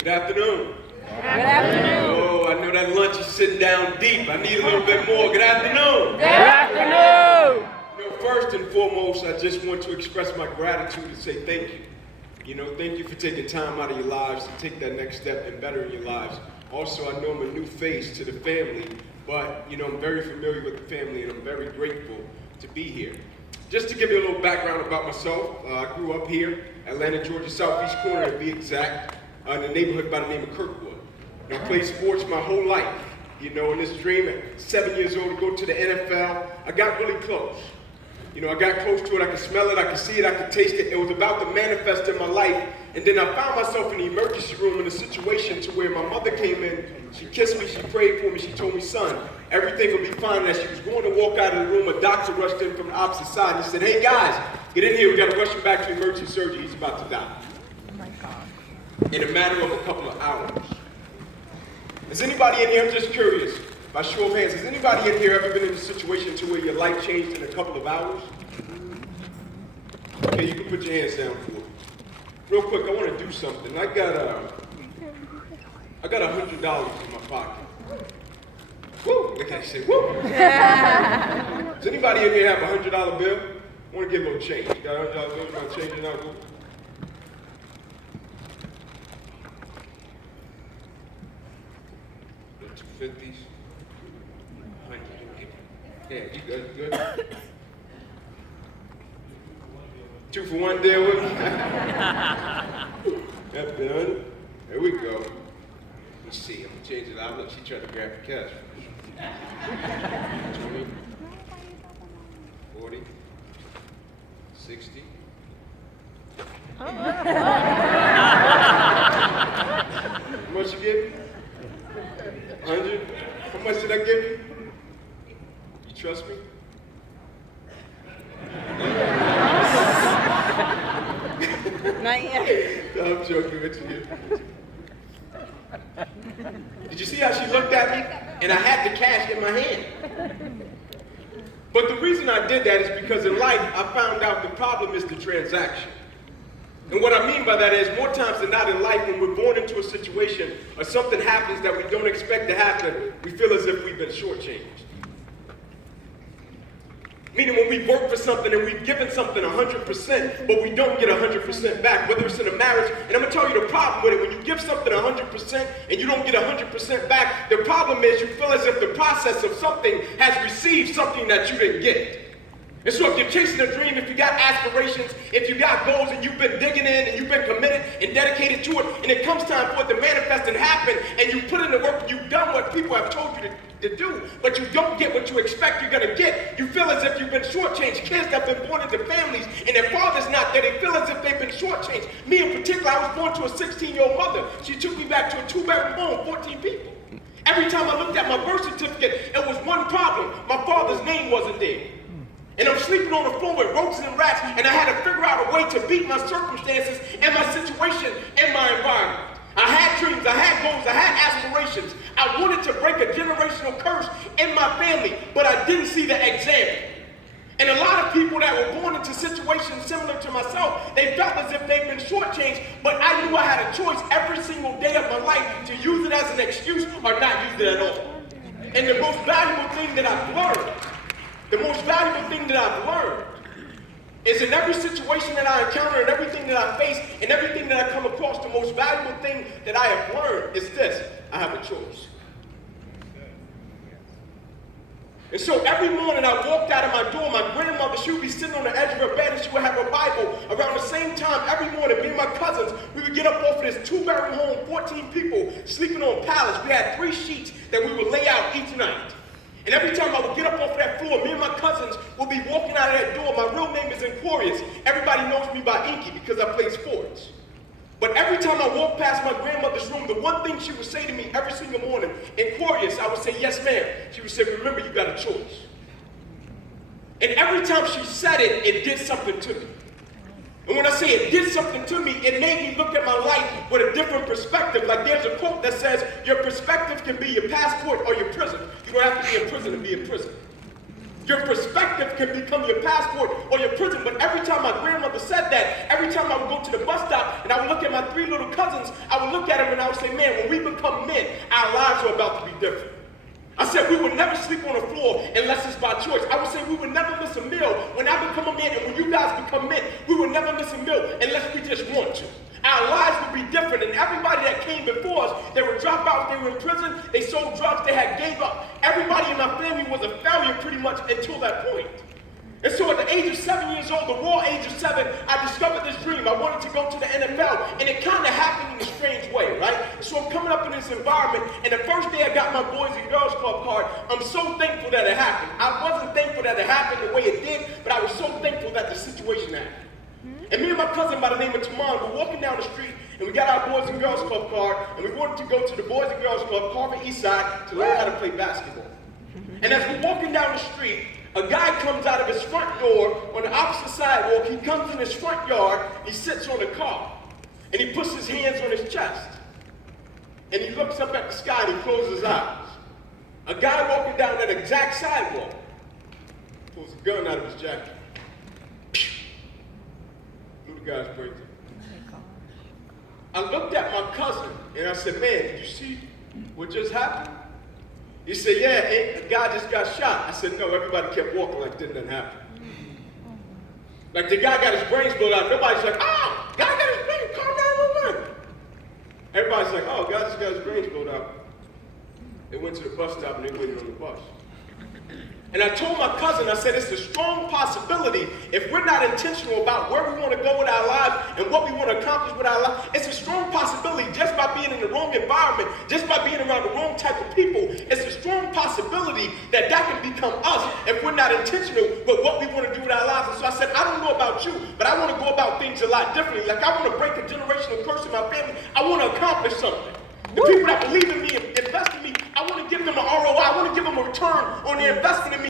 Good afternoon. Good afternoon. Oh, I know that lunch is sitting down deep. I need a little bit more. Good afternoon. Good afternoon. First and foremost, I just want to express my gratitude and say thank you. Thank you for taking time out of your lives to take that next step and bettering your lives. Also, I know I'm a new face to the family, but I'm very familiar with the family and I'm very grateful to be here. Just to give you a little background about myself, I grew up here, Atlanta, Georgia, southeast corner to be exact, in a neighborhood by the name of Kirkwood. I played sports my whole life. In this dream at 7 years old to go to the NFL, I got really close. I got close to it, I could smell it, I could see it, I could taste it. It was about to manifest in my life. And then I found myself in the emergency room in a situation to where my mother came in, she kissed me, she prayed for me, she told me, son, everything will be fine. And as she was going to walk out of the room, a doctor rushed in from the opposite side and he said, hey guys, get in here, we got to rush him back to emergency surgery, he's about to die. Oh my God. In a matter of a couple of hours. Is anybody in here, I'm just curious, by show of hands, has anybody in here ever been in a situation to where your life changed in a couple of hours? Okay, you can put your hands down for it. Real quick, I want to do something. I got $100 in my pocket. Woo! Look at that shit. Woo! Does anybody in here have a $100 bill? I want to get a little change. You got a $100 bill? You want to change it out? The 250s. 100. Yeah, you good? 2 for 1 deal with me? That's done. There we go. Let's see, I'm gonna change it out. Look, she tried to grab the cash. 20, 40, 60. How much you give me? 100? How much did I give you? You trust me? Not yet. No, I'm joking with you. Did you see how she looked at me? And I had the cash in my hand. But the reason I did that is because in life, I found out the problem is the transaction. And what I mean by that is more times than not in life, when we're born into a situation or something happens that we don't expect to happen, we feel as if we've been shortchanged. Meaning when we work for something and we've given something 100%, but we don't get 100% back, whether it's in a marriage. And I'm going to tell you the problem with it. When you give something 100% and you don't get 100% back, the problem is you feel as if the process of something has received something that you didn't get. And so if you're chasing a dream, if you got aspirations, if you got goals and you've been digging in and you've been committed and dedicated to it, and it comes time for it to manifest and happen, and you put in the work and you've done what people have told you to do, but you don't get what you expect you're going to get, you feel as if you've been shortchanged. Kids that have been born into families and their father's not there, they feel as if they've been shortchanged. Me in particular, I was born to a 16-year-old mother. She took me back to a 2-bedroom home, 14 people. Every time I looked at my birth certificate, it was one problem. My father's name wasn't there. And I'm sleeping on the floor with roaches and rats, and I had to figure out a way to beat my circumstances and my situation and my environment. I had dreams, I had goals, I had aspirations. I wanted to break a generational curse in my family, but I didn't see the example. And a lot of people that were born into situations similar to myself, they felt as if they've been shortchanged, but I knew I had a choice every single day of my life to use it as an excuse or not use it at all. And the most valuable thing that I've learned, the most valuable thing that I've learned is in every situation that I encounter and everything that I face and everything that I come across, the most valuable thing that I have learned is this: I have a choice. And so every morning I walked out of my door, my grandmother, she would be sitting on the edge of her bed and she would have her Bible. Around the same time, every morning, me and my cousins, we would get up off of this 2-bedroom home, 14 people, sleeping on pallets. We had 3 sheets that we would lay out each night. And every time I would get up off of that floor, me and my cousins would be walking out of that door. My real name is Inky. Everybody knows me by Inky because I play sports. But every time I walked past my grandmother's room, the one thing she would say to me every single morning, Inky, I would say, yes, ma'am. She would say, remember, you got a choice. And every time she said it, it did something to me. And when I say it did something to me, it made me look at my life with a different perspective. Like there's a quote that says, your perspective can be your passport or your prison. You don't have to be in prison to be in prison. Your perspective can become your passport or your prison. But every time my grandmother said that, every time I would go to the bus stop and I would look at my 3 little cousins, I would look at them and I would say, man, when we become men, our lives are about to be different. I said we would never sleep on the floor unless it's by choice. I would say we would never miss a meal when I become a man, and when you guys become men, we would never miss a meal unless we just want to. Our lives would be different, and everybody that came before us, they were dropouts, they were in prison, they sold drugs, they had gave up. Everybody in my family was a failure pretty much until that point. And so at the age of 7 years old, the raw age of 7, I discovered this dream. I wanted to go to the NFL, and it kind of happened in a strange way, right? So I'm coming up in this environment, and the first day I got my Boys and Girls Club card, I'm so thankful that it happened. I wasn't thankful that it happened the way it did, but I was so thankful that the situation happened. And me and my cousin by the name of Taman were walking down the street, and we got our Boys and Girls Club card, and we wanted to go to the Boys and Girls Club, Carver East Side, to learn how to play basketball. And as we're walking down the street, a guy comes out of his front door on the opposite sidewalk. He comes in his front yard, he sits on the car, and he puts his hands on his chest. And he looks up at the sky and he closes his eyes. A guy walking down that exact sidewalk pulls a gun out of his jacket. Blew the guy's brains out. I looked at my cousin and I said, man, did you see what just happened? He said, yeah, a guy just got shot. I said, no, everybody kept walking like didn't happen. Like the guy got his brains blown out. Nobody's like, oh, guy got his brains, call 911. Everybody's like, oh, guy just got his brains blown out. They went to the bus stop and they waited on the bus. And I told my cousin, I said, it's a strong possibility if we're not intentional about where we want to go with our lives and what we want to accomplish with our lives. It's a strong possibility just by being in the wrong environment, just by being around the wrong type of people. It's a strong possibility that that can become us if we're not intentional with what we want to do with our lives. And so I said, I don't know about you, but I want to go about things a lot differently. Like I want to break a generational curse in my family. I want to accomplish something. The people that believe in me and invest in me, I want to give them an ROI. I want to give them a return on their investment in me.